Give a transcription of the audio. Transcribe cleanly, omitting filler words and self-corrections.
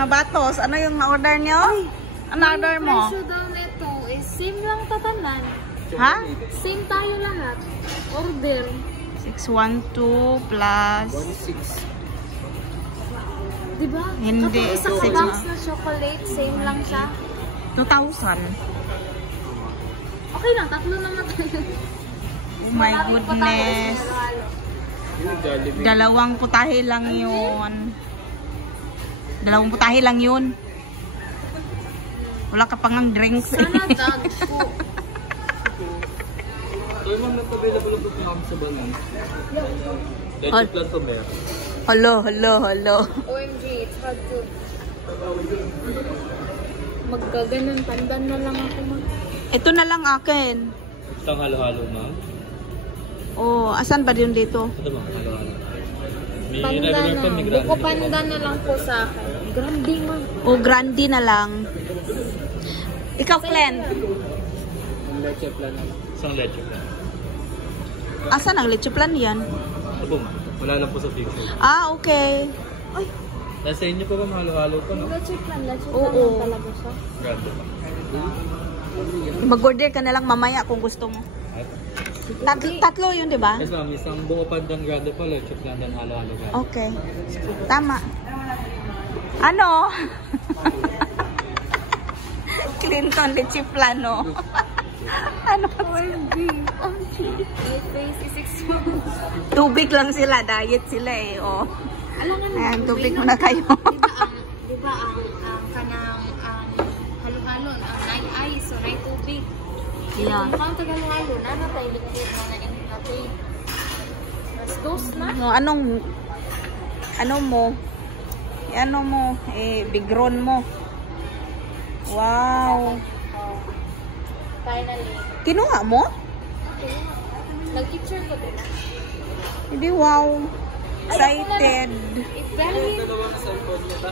mga batos. Ano yung na-order nyo? Ano order mo? Presyo daw nito is same lang tatanan. Ha? Same tayo lahat. Order. 612 plus... 16. Diba? Hindi. Kapag isang box na chocolate, same lang siya. 2,000. Okay lang, tatlo naman tayo. Oh my goodness. Dalawang putahe lang yun. Dalawang putahe lang yun. Wala ka pang ang drinks. Sana dogs po. So yung mga available po kami sa banan. Let's plan to bear. Hello. OMG, it's hard to. Magkaganon, pandan na lang ako mag. Ito na lang akin. Isang halo-halo ma'am. Oh, asan ba yun dito? Ito ma'am, halo-halo. May Pandan regular na. pa, may grande. Buko pandan na lang po sa akin. Grande man. Oh, grande na lang. Ikaw, Glenn. Leche plan. Isang leche plan. Asan ang leche plan yan? Ito po ma'am. Wala lang po sa picture. Ah, okay. Ay, Nasa inyo po ma'am, halo-halo po no? Leche plan lang Oo. talaga siya. Grande pa. mag-order ka na lang mamaya kung gusto mo. Tatlo yun, di ba? Yes ma'am, isang buko pandan grande po, leche plan dan halo-halo grande. Okay. Tama. Ano? Clinton leche plano. Ano? My face is exposed. Tubig lang sila. Diet sila eh. Oh. Alangan Ayan, tubig muna kayo. Diba ang kanang halo-halo, ang nai ice, so nai tubig. Yeah. Kung kang tagal-halo, na tayo liquid na na-init natin. Mas dose na. Ano mo, bigron mo. Wow. Finally. Kinuha mo? Nag-picture ko din. Hindi, wow. Excited. It's very